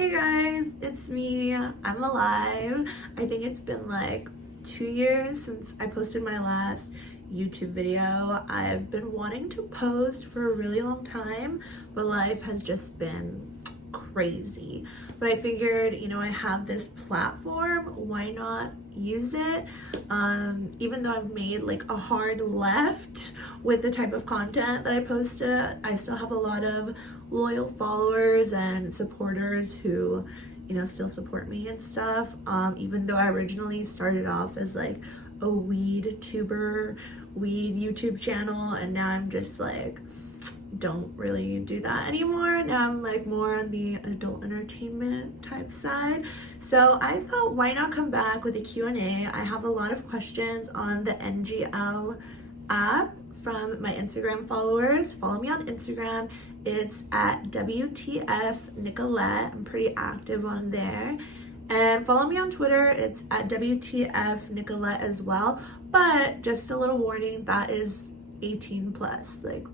Hey guys, it's me. I'm alive. I think it's been like 2 years since I posted my last YouTube video. I've been wanting to post for a really long time, but life has just been crazy. But I figured, I have this platform, why not use it? Even though I've made like a hard left with the type of content that I posted, I still have a lot of loyal followers and supporters who still support me and stuff, even though I originally started off as like a weed YouTube channel, and now I'm just like don't really do that anymore. Now I'm like more on the adult entertainment type side. So I thought, why not come back with a Q&A? I have a lot of questions on the NGL app from my Instagram followers. Follow me on Instagram. It's at WTF Nicolette. I'm pretty active on there. And follow me on Twitter. It's at WTF Nicolette as well. But just a little warning, that is 18 plus, like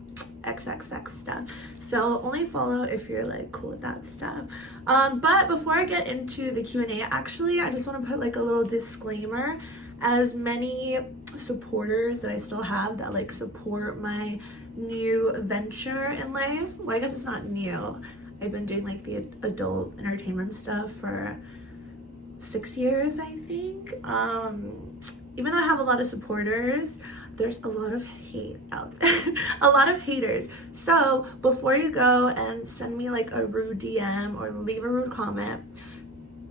XXX stuff. So only follow if you're like cool with that stuff. But before I get into the Q&A, actually, I just want to put like a little disclaimer. As many supporters that I still have that like support my new venture in life, well, I guess it's not new. I've been doing like the adult entertainment stuff for 6 years, I think. Even though I have a lot of supporters, there's a lot of hate out there. A lot of haters. So before you go and send me like a rude DM or leave a rude comment,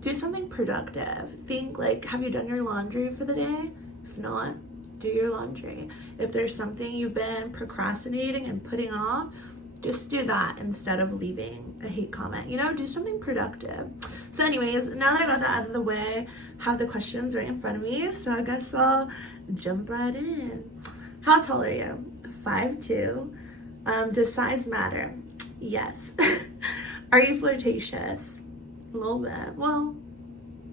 do something productive. Think like, have you done your laundry for the day? If not, do your laundry. If there's something you've been procrastinating and putting off, just do that instead of leaving a hate comment. Do something productive. So anyways, now that I got that out of the way, have the questions right in front of me. So I guess I'll jump right in. How tall are you? 5'2". Does size matter? Yes. Are you flirtatious? A little bit. Well,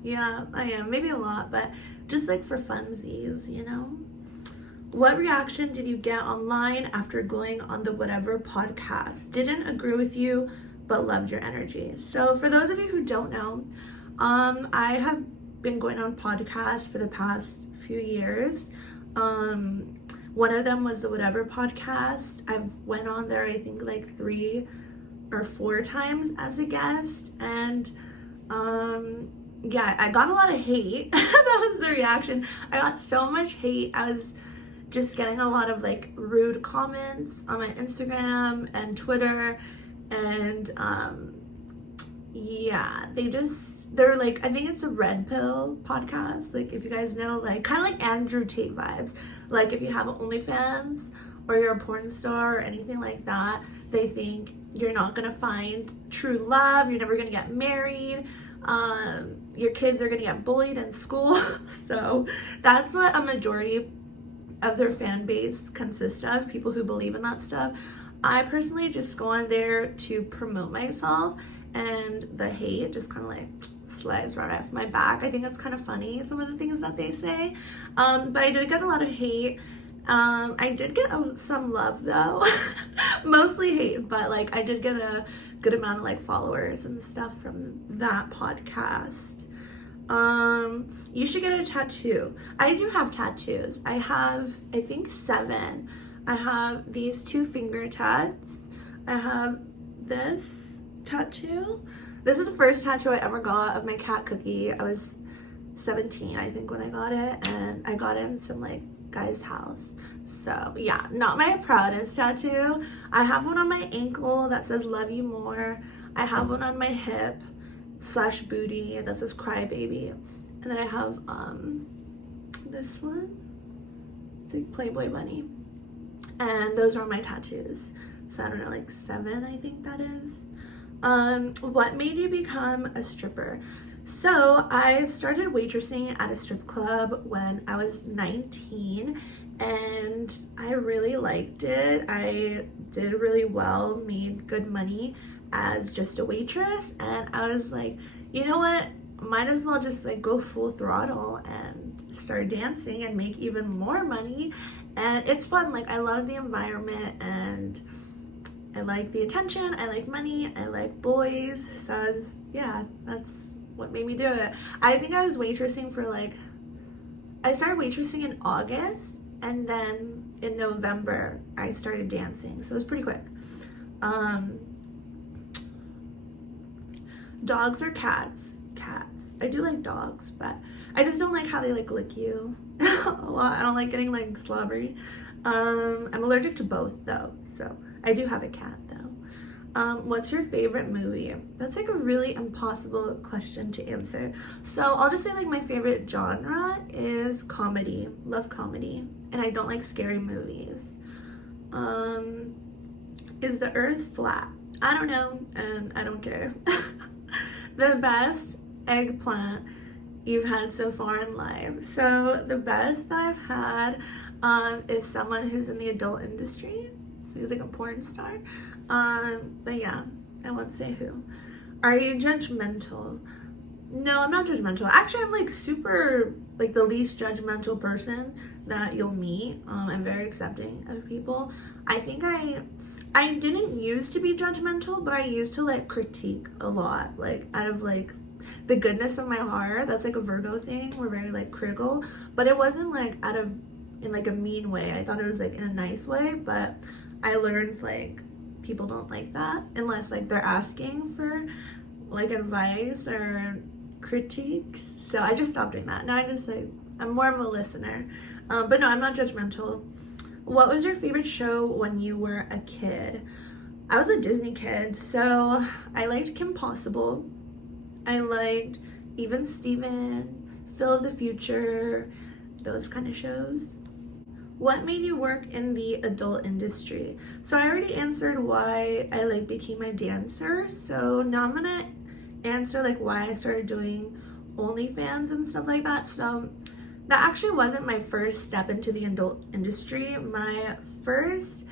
yeah, I am. Maybe a lot, but just like for funsies, What reaction did you get online after going on the Whatever podcast? Didn't agree with you, but loved your energy. So for those of you who don't know, I have been going on podcasts for the past few years. One of them was the Whatever podcast. I went on there, I think like 3 or 4 times as a guest, and yeah, I got a lot of hate. That was the reaction. I got so much hate. I was just getting a lot of like rude comments on my Instagram and Twitter, and yeah, they're like, I think it's a red pill podcast, like if you guys know, like kind of like Andrew Tate vibes. Like if you have OnlyFans or you're a porn star or anything like that, they think you're not gonna find true love, you're never gonna get married, your kids are gonna get bullied in school. So that's what a majority of their fan base consists of, people who believe in that stuff. I personally just go on there to promote myself, and the hate just kind of like slides right off my back. I think that's kind of funny, some of the things that they say. But I did get a lot of hate. I did get some love though. Mostly hate, but like I did get a good amount of like followers and stuff from that podcast. You should get a tattoo. I do have tattoos. I have, I think 7. I have these 2 finger tats. I have this tattoo. This is the first tattoo I ever got of my cat Cookie. I was 17, I think, when I got it, and I got it in some like guy's house. So yeah, not my proudest tattoo. I have one on my ankle that says love you more. I have one on my hip / booty that says cry baby, and then I have this one, it's like Playboy bunny, and those are my tattoos. So I don't know, like 7, I think that is. What made you become a stripper? So I started waitressing at a strip club when I was 19, and I really liked it. I did really well, made good money as just a waitress, and I was like, you know what, might as well just like go full throttle and start dancing and make even more money. And it's fun. Like I love the environment, and I like the attention, I like money, I like boys. So yeah, that's what made me do it. I think I was waitressing for like, I started waitressing in August, and then in November I started dancing. So it was pretty quick. Dogs or cats? Cats. I do like dogs, but I just don't like how they like lick you a lot. I don't like getting like slobbery. I'm allergic to both though, so I do have a cat though. What's your favorite movie? That's like a really impossible question to answer. So I'll just say like my favorite genre is comedy. Love comedy. And I don't like scary movies. Is the earth flat? I don't know, and I don't care. The best eggplant you've had so far in life. So the best that I've had is someone who's in the adult industry. So he's like a porn star. But yeah, I won't say who. Are you judgmental? No, I'm not judgmental. Actually, I'm like super, like the least judgmental person that you'll meet. I'm very accepting of people. I think I didn't used to be judgmental, but I used to like critique a lot, like out of like the goodness of my heart. That's like a Virgo thing. We're very like critical, but it wasn't like out of in like a mean way. I thought it was like in a nice way, but I learned like people don't like that unless like they're asking for like advice or critiques. So I just stopped doing that. Now I just like, I'm more of a listener. But no, I'm not judgmental. What was your favorite show when you were a kid? I was a Disney kid, so I liked Kim Possible. I liked Even Steven, Phil of the Future, those kind of shows. What made you work in the adult industry? So I already answered why I like became a dancer. So now I'm gonna answer like why I started doing OnlyFans and stuff like that. So that actually wasn't my first step into the adult industry. My first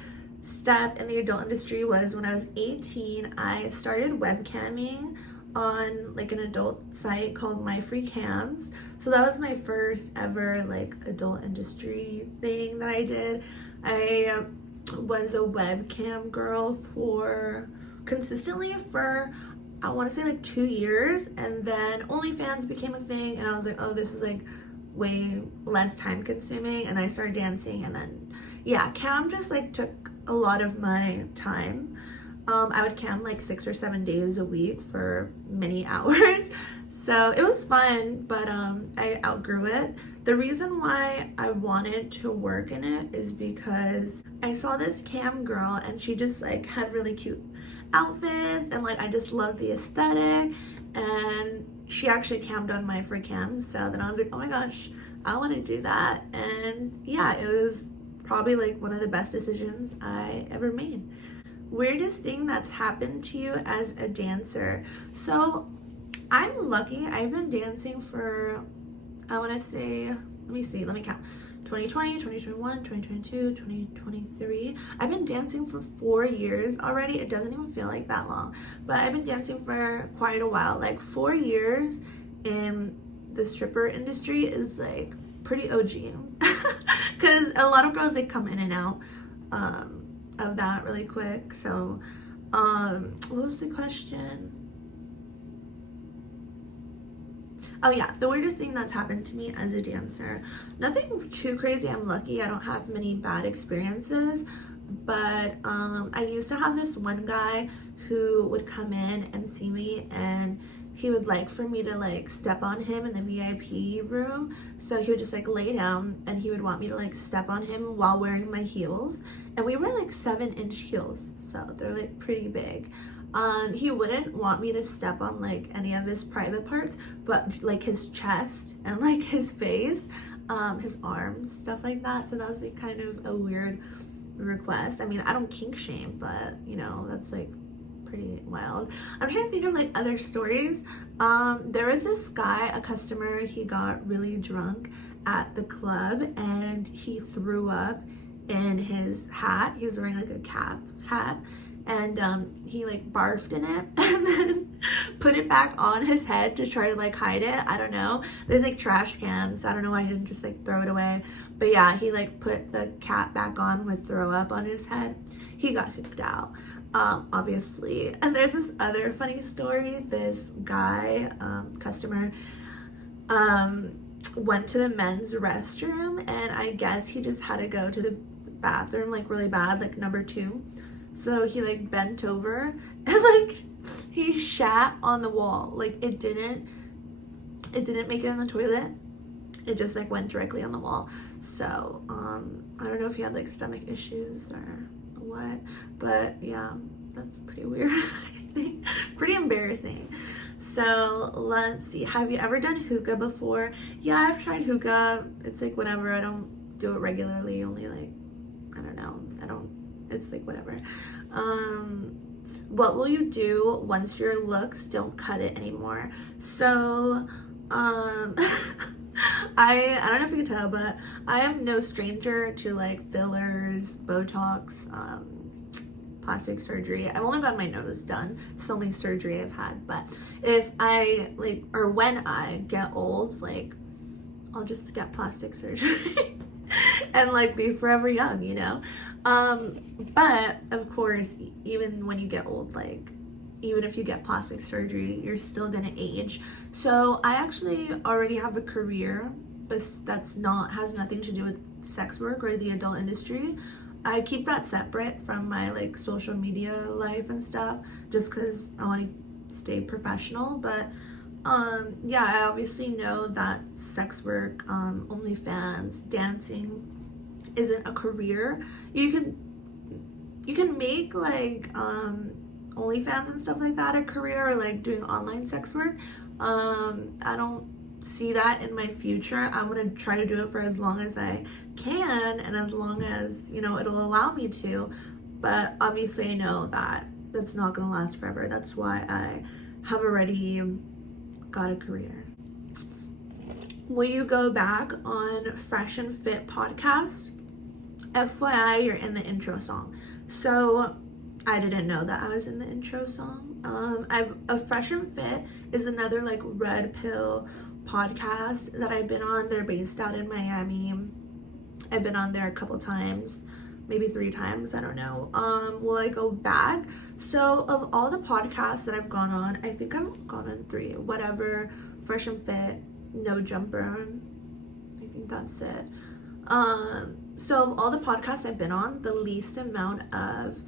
step in the adult industry was when I was 18. I started webcamming on like an adult site called My Free Cams. So that was my first ever like adult industry thing that I did. I was a webcam girl for consistently for I want to say like 2 years, and then OnlyFans became a thing, and I was like, oh, this is like way less time consuming, and I started dancing, and then yeah, cam just like took a lot of my time. I would cam like 6 or 7 days a week for many hours. So it was fun, but I outgrew it. The reason why I wanted to work in it is because I saw this cam girl and she just like had really cute outfits, and like I just love the aesthetic, and she actually cammed on My Free Cams. So then I was like, oh my gosh, I want to do that. And yeah, it was probably like one of the best decisions I ever made. Weirdest thing that's happened to you as a dancer? So I'm lucky. I've been dancing for, I want to say, let me count. 2020, 2021, 2022, 2023. I've been dancing for 4 years already. It doesn't even feel like that long, but I've been dancing for quite a while. Like 4 years in the stripper industry is like pretty OG, because a lot of girls, they come in and out of that really quick. So what was the question? Oh yeah, the weirdest thing that's happened to me as a dancer. Nothing too crazy. I'm lucky. I don't have many bad experiences, but I used to have this one guy who would come in and see me, and he would like for me to like step on him in the VIP room. So he would just like lay down, and he would want me to like step on him while wearing my heels. And we were like 7-inch heels, so they're like pretty big. He wouldn't want me to step on like any of his private parts, but like his chest and like his face, his arms, stuff like that. So that was like kind of a weird request. I mean, I don't kink shame, but you know, that's like pretty wild. I'm trying to think of like other stories. There was this guy, a customer, he got really drunk at the club and he threw up in his hat. He was wearing like a cap hat, and he like barfed in it and then put it back on his head to try to like hide it. I don't know. There's like trash cans, so I don't know why he didn't just like throw it away. But yeah, he like put the cap back on with throw up on his head. He got hooked out. obviously. And there's this other funny story. This guy, customer, went to the men's restroom, and I guess he just had to go to the bathroom like really bad, like number 2. So he like bent over and like he shat on the wall. Like it didn't make it in the toilet. It just like went directly on the wall. So I don't know if he had like stomach issues or what, but yeah, that's pretty weird. I think pretty embarrassing. So let's see, have you ever done hookah before? Yeah, I've tried hookah. It's like whatever. I don't do it regularly, only like, I don't know, it's like whatever. What will you do once your looks don't cut it anymore? So I don't know if you can tell, but I am no stranger to like fillers, Botox, plastic surgery. I've only got my nose done. It's the only surgery I've had. But if I like, or when I get old, like I'll just get plastic surgery and like be forever young, you know? But of course, even when you get old, like even if you get plastic surgery, you're still gonna age. So I actually already have a career, but has nothing to do with sex work or the adult industry. I keep that separate from my like social media life and stuff, just because I want to stay professional. But yeah, I obviously know that sex work, OnlyFans, dancing isn't a career. You can make like OnlyFans and stuff like that a career, or like doing online sex work. I don't see that in my future. I'm gonna try to do it for as long as I can, and as long as, you know, it'll allow me to. But obviously I know that that's not gonna last forever. That's why I have already got a career. Will you go back on Fresh and Fit podcast? FYI, you're in the intro song. So I didn't know that I was in the intro song. Fresh and Fit is another like red pill podcast that I've been on. They're based out in Miami. I've been on there a couple times, maybe 3 times, I don't know. Will I go back? So of all the podcasts that I've gone on, I think I've gone on 3. Whatever, Fresh and Fit, No Jumper, I think that's it. So of all the podcasts I've been on, the least amount of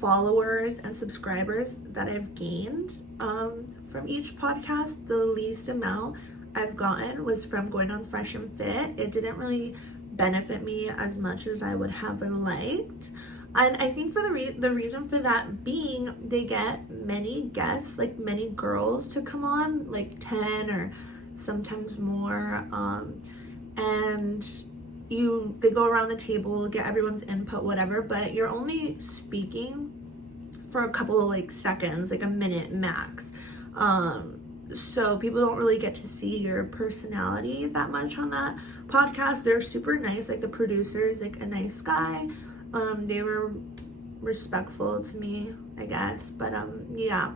followers and subscribers that I've gained from each podcast, the least amount I've gotten was from going on Fresh and Fit. It didn't really benefit me as much as I would have liked. And I think for the reason for that being, they get many guests, like many girls to come on, like 10 or sometimes more. And they go around the table, get everyone's input, whatever, but you're only speaking for a couple of like seconds, like a minute max. So people don't really get to see your personality that much on that podcast. They're super nice, like the producer's like a nice guy. They were respectful to me, I guess. But yeah,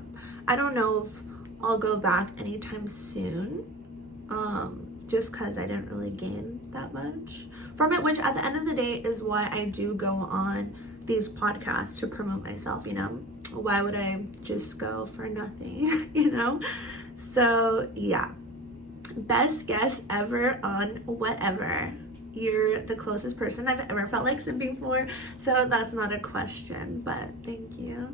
I don't know if I'll go back anytime soon. Just because I didn't really gain that much from it, which at the end of the day is why I do go on these podcasts, to promote myself, you know? Why would I just go for nothing, you know? So yeah, best guess ever on whatever. You're the closest person I've ever felt like simping for, so that's not a question, but thank you.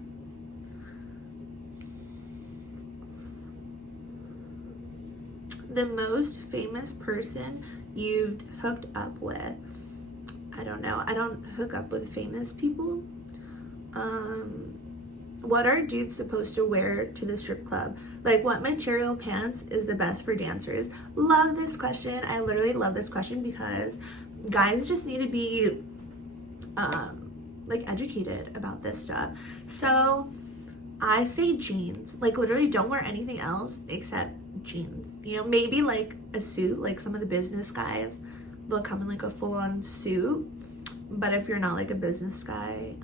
The most famous person you've hooked up with? I don't know. I don't hook up with famous people. What are dudes supposed to wear to the strip club? Like, what material pants is the best for dancers? Love this question. I literally love this question because guys just need to be like educated about this stuff. So I say jeans. Like, literally don't wear anything else except jeans. You know, maybe like a suit, like some of the business guys, they'll come in like a full-on suit. But if you're not like a business guy,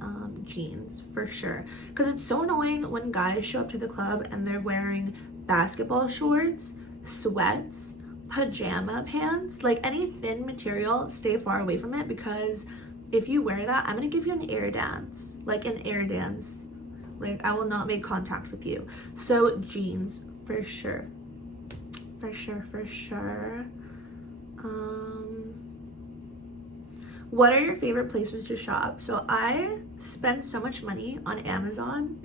jeans for sure. Because it's so annoying when guys show up to the club and they're wearing basketball shorts, sweats, pajama pants, like any thin material. Stay far away from it, because if you wear that, I'm gonna give you an air dance, like an air dance Like, I will not make contact with you. So jeans, for sure. For sure, for sure. What are your favorite places to shop? So I spend so much money on Amazon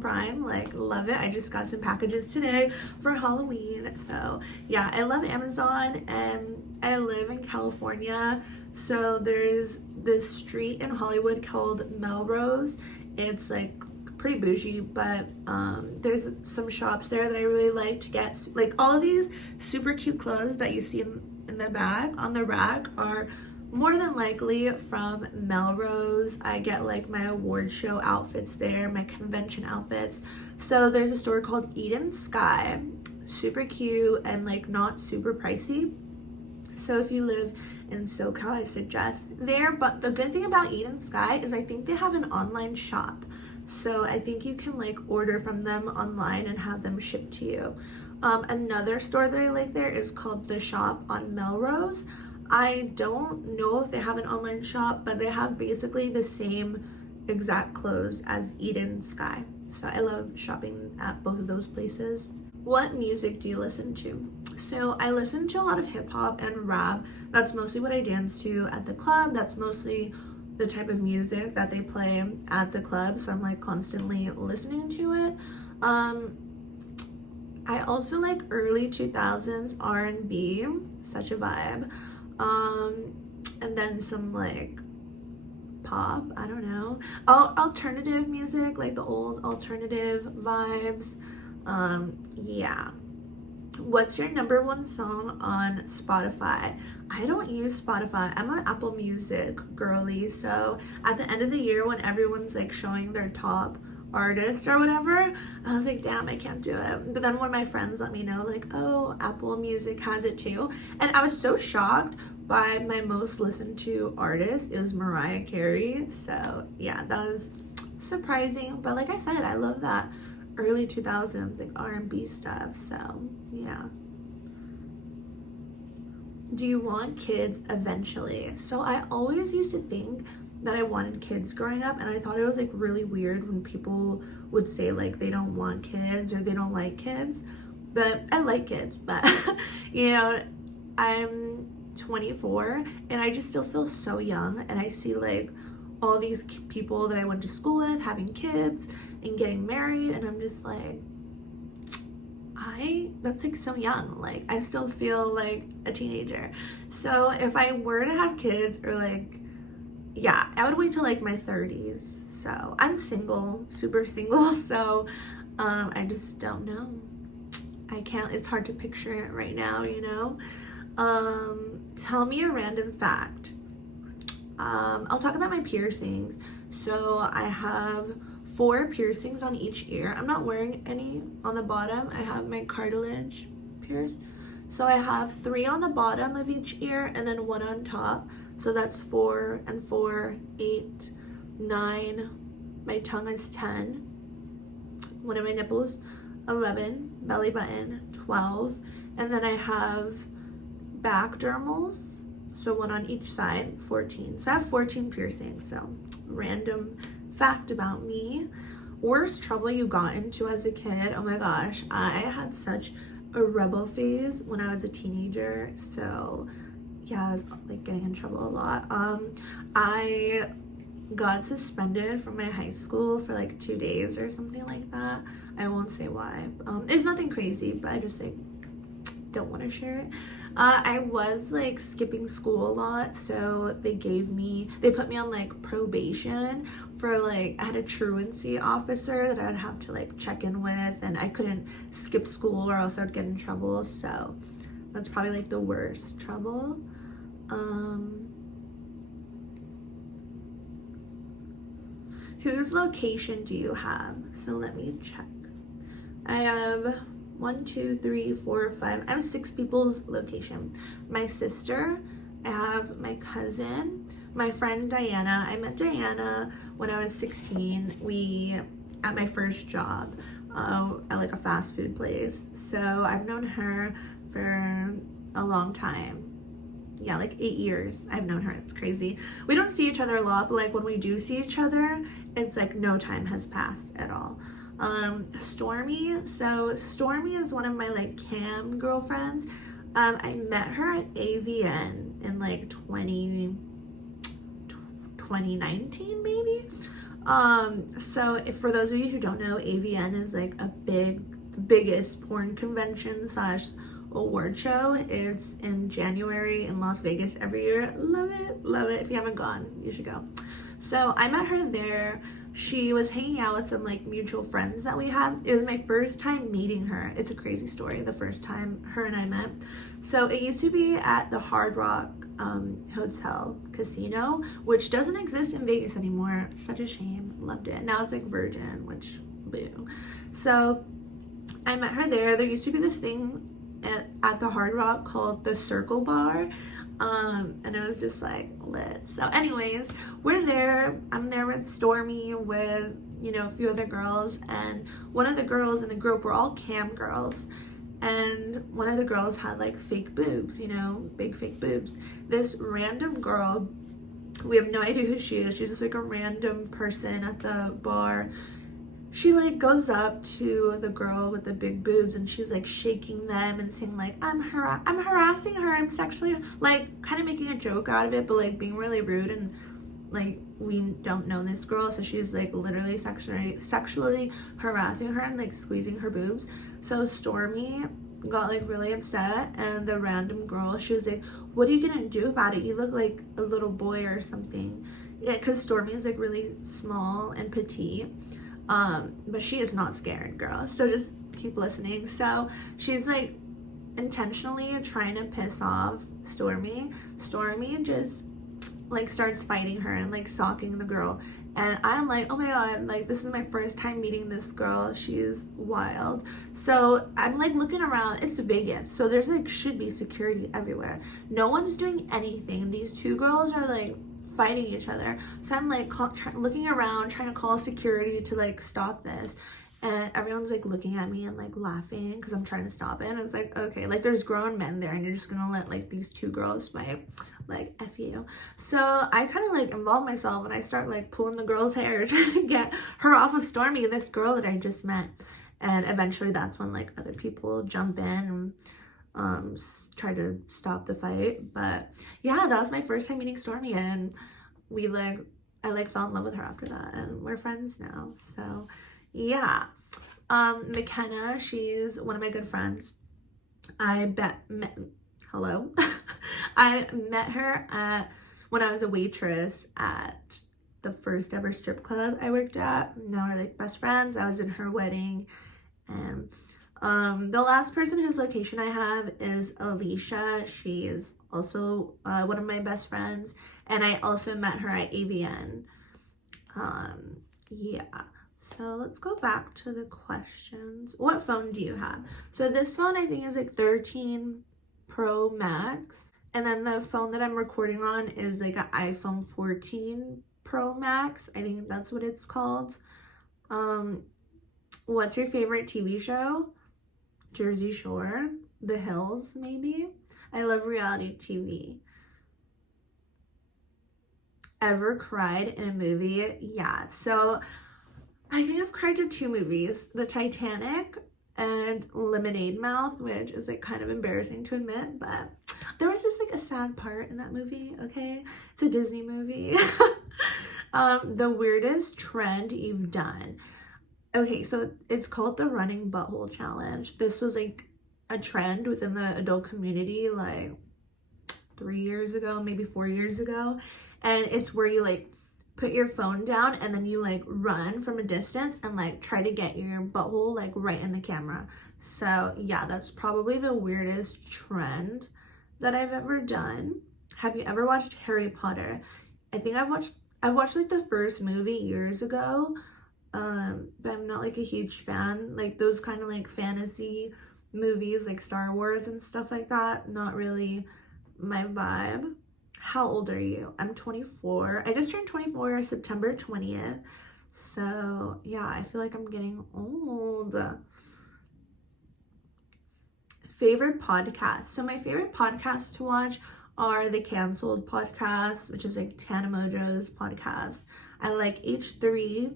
Prime, like love it. I just got some packages today for Halloween. So yeah, I love Amazon, and I live in California. So there's this street in Hollywood called Melrose. It's like pretty bougie, but there's some shops there that I really like to get. Like all of these super cute clothes that you see in the bag on the rack are more than likely from Melrose. I get like my award show outfits there, my convention outfits. So there's a store called Eden Sky, super cute and like not super pricey. So if you live in SoCal, I suggest there. But the good thing about Eden Sky is I think they have an online shop. So I think you can like order from them online and have them shipped to you. Another store that I like there is called The Shop on Melrose. I don't know if they have an online shop, but they have basically the same exact clothes as Eden Sky. So I love shopping at both of those places. What music do you listen to? So I listen to a lot of hip hop and rap. That's mostly what I dance to at the club. That's mostly the type of music that they play at the club. So I'm like constantly listening to it. I also like early 2000s R&B, such a vibe. And then some like pop, I don't know, alternative music, like the old alternative vibes. Yeah. What's your number one song on Spotify? I don't use Spotify. I'm an Apple Music girly. So at the end of the year when everyone's like showing their top artist or whatever, I was like, damn, I can't do it. But then when my friends let me know, like, oh, Apple Music has it too, and I was so shocked by my most listened to artist. It was Mariah Carey. So yeah, that was surprising. But like I said, I love that early 2000s like R&B stuff. So yeah. Do you want kids eventually? So I always used to think that I wanted kids growing up, and I thought it was like really weird when people would say like they don't want kids or they don't like kids. But I like kids, but you know, I'm 24 and I just still feel so young, and I see like all these people that I went to school with having kids and getting married, and I'm just like, that's like so young. Like I still feel like a teenager. So if I were to have kids, or like, yeah, I would wait till like my 30s. So I'm single, super single. So I just don't know. I can't, it's hard to picture it right now, you know. Tell me a random fact. I'll talk about my piercings. So I have 4 piercings on each ear. I'm not wearing any on the bottom. I have my cartilage pierced. So I have 3 on the bottom of each ear and then 1 on top. So that's 4 and 4, 8, 9. My tongue is 10. One of my nipples, 11. Belly button, 12. And then I have back dermals, so 1 on each side, 14. So I have 14 piercings. So random fact about me. Worst trouble you got into as a kid? Oh my gosh, I had such a rebel phase when I was a teenager. So yeah, I was like getting in trouble a lot. I got suspended from my high school for like 2 days or something like that. I won't say why. It's nothing crazy, but I just like don't want to share it. I was like skipping school a lot, so they put me on like probation for like, I had a truancy officer that I'd have to like check in with, and I couldn't skip school or else I'd get in trouble. So that's probably like the worst trouble. Whose location do you have? So let me check. I have 1, 2, 3, 4, 5. I have 6 people's location. My sister, I have my cousin, my friend Diana. I met Diana when I was 16. At my first job, at like a fast food place. So I've known her for a long time. yeah, like 8 years I've known her. It's crazy. We don't see each other a lot, but like when we do see each other, it's like no time has passed at all. Stormy. So Stormy is one of my like cam girlfriends. I met her at AVN in like 2019 maybe. So if for those of you who don't know, AVN is like a biggest porn convention slash award show. It's in January in Las Vegas every year. Love it, love it. If you haven't gone, you should go. So I met her there. She was hanging out with some like mutual friends that we had. It was my first time meeting her. It's a crazy story, the first time her and I met. So it used to be at the Hard Rock Hotel Casino, which doesn't exist in Vegas anymore. Such a shame. Loved it. Now it's like Virgin, which boo. So I met her there. There used to be this thing at the Hard Rock called the Circle Bar. And it was just like lit. So anyways, we're there. I'm there with Stormy, with, you know, a few other girls, and one of the girls in the group were all cam girls, and one of the girls had like fake boobs, you know, big fake boobs. This random girl, we have no idea who she is. She's just like a random person at the bar. She like goes up to the girl with the big boobs and she's like shaking them and saying like, I'm harassing her, I'm sexually, like kind of making a joke out of it, but like being really rude, and like we don't know this girl, so she's like literally sexually harassing her and like squeezing her boobs. So Stormy got like really upset, and the random girl, she was like, what are you gonna do about it? You look like a little boy or something. Yeah, because Stormy is like really small and petite. But she is not scared, girl. So just keep listening. So she's like intentionally trying to piss off Stormy. Stormy just like starts fighting her and like stalking the girl. And I'm like, oh my god, like this is my first time meeting this girl. She's wild. So I'm like looking around. It's Vegas, so there's like should be security everywhere. No one's doing anything. These two girls are like fighting each other. So I'm like looking around, trying to call security to like stop this, and everyone's like looking at me and like laughing because I'm trying to stop it. And it's like, okay, like there's grown men there and you're just gonna let like these two girls fight, like F you. So I kind of like involve myself and I start like pulling the girl's hair trying to get her off of Stormy, this girl that I just met. And eventually that's when like other people jump in and try to stop the fight. But yeah, that was my first time meeting Stormy, and I like fell in love with her after that, and we're friends now. So yeah. McKenna, she's one of my good friends. I met her when I was a waitress at the first ever strip club I worked at. Now we're like best friends. I was in her wedding, and the last person whose location I have is Alicia. She is also one of my best friends, and I also met her at AVN. Yeah. So let's go back to the questions. What phone do you have? So this phone I think is like 13 Pro Max. And then the phone that I'm recording on is like an iPhone 14 Pro Max. I think that's what it's called. What's your favorite TV show? Jersey Shore, The Hills, maybe. I love reality TV. Ever cried in a movie? Yeah. So I think I've cried to 2 movies, The Titanic and Lemonade Mouth, which is like kind of embarrassing to admit, but there was just like a sad part in that movie, okay? It's a Disney movie. The weirdest trend you've done. Okay, so it's called the Running Butthole Challenge. This was like a trend within the adult community like 3 years ago, maybe 4 years ago. And it's where you like put your phone down and then you like run from a distance and like try to get your butthole like right in the camera. So yeah, that's probably the weirdest trend that I've ever done. Have you ever watched Harry Potter? I think I've watched like the first movie years ago, but I'm not like a huge fan. Like those kind of like fantasy movies like Star Wars and stuff like that, not really my vibe. How old are you? I'm 24. I just turned 24 September 20th. So yeah, I feel like I'm getting old. Favorite podcast. So my favorite podcasts to watch are the Canceled podcast, which is like Tana Mojo's podcast. I like H3.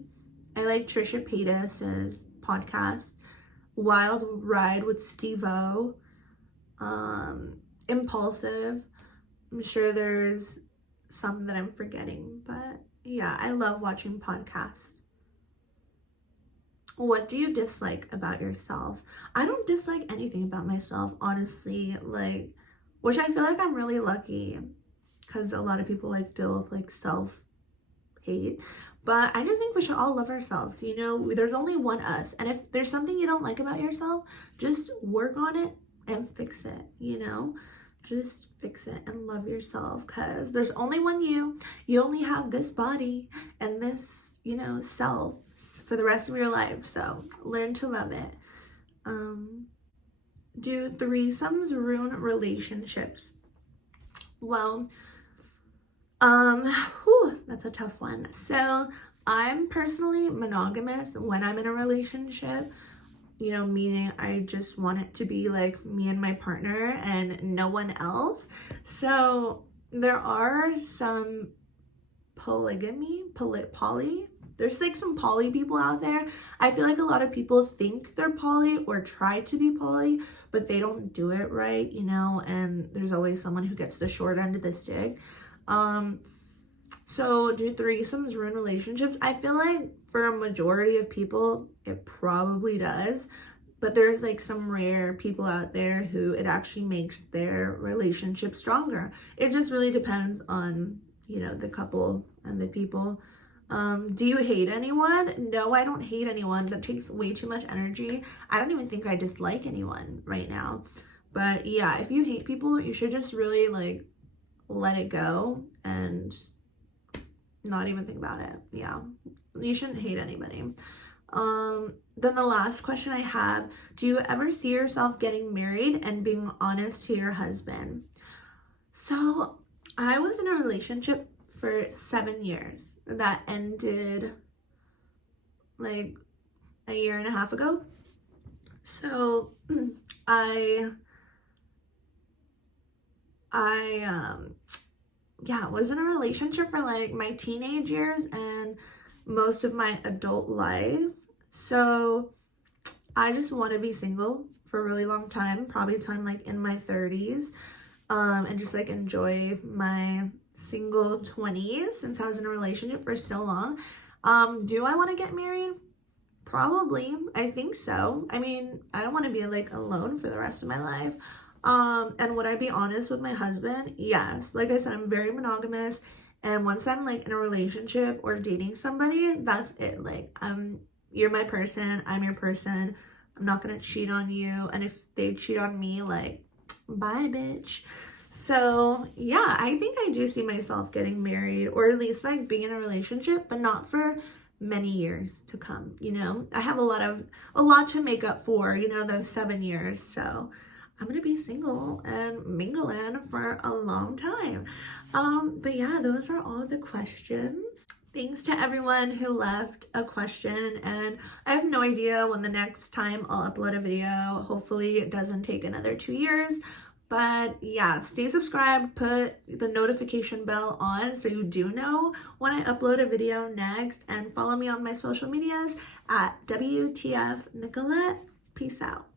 I like Trisha Paytas's podcast. Wild Ride with Steve-O. Impulsive. I'm sure there's some that I'm forgetting, but yeah, I love watching podcasts. What do you dislike about yourself? I don't dislike anything about myself, honestly, like, which I feel like I'm really lucky because a lot of people like deal with like self-hate, but I just think we should all love ourselves. You know, there's only one us, and if there's something you don't like about yourself, just work on it and fix it, you know? Just fix it and love yourself, because there's only one you. You only have this body and this, you know, self for the rest of your life, so learn to love it. Do threesomes ruin relationships? Well, that's a tough one. So I'm personally monogamous when I'm in a relationship, you know, meaning I just want it to be like me and my partner and no one else. So there are some there's like some poly people out there. I feel like a lot of people think they're poly or try to be poly, but they don't do it right, you know, and there's always someone who gets the short end of the stick. So do threesomes ruin relationships? I feel like for a majority of people, it probably does. But there's like some rare people out there who it actually makes their relationship stronger. It just really depends on, you know, the couple and the people. Do you hate anyone? No, I don't hate anyone. That takes way too much energy. I don't even think I dislike anyone right now. But yeah, if you hate people, you should just really like let it go and not even think about it. Yeah, you shouldn't hate anybody. Then the last question I have, do you ever see yourself getting married and being honest to your husband? So I was in a relationship for 7 years that ended like a year and a half ago. So I was in a relationship for like my teenage years and most of my adult life. So I just want to be single for a really long time, probably time like in my 30s, and just like enjoy my single 20s since I was in a relationship for so long. Do I want to get married? Probably. I think so. I mean, I don't want to be like alone for the rest of my life. And would I be honest with my husband? Yes. Like I said, I'm very monogamous, and once I'm like in a relationship or dating somebody, that's it. Like, you're my person, I'm your person. I'm not gonna cheat on you, and if they cheat on me, like, bye bitch. So yeah, I think I do see myself getting married, or at least like being in a relationship, but not for many years to come. You know, I have a lot to make up for, you know, those 7 years. So I'm gonna be single and mingling for a long time. But yeah, those are all the questions. Thanks to everyone who left a question, and I have no idea when the next time I'll upload a video. Hopefully it doesn't take another 2 years. But yeah, stay subscribed, put the notification bell on so you do know when I upload a video next, and follow me on my social medias at WTF Nicolette. Peace out.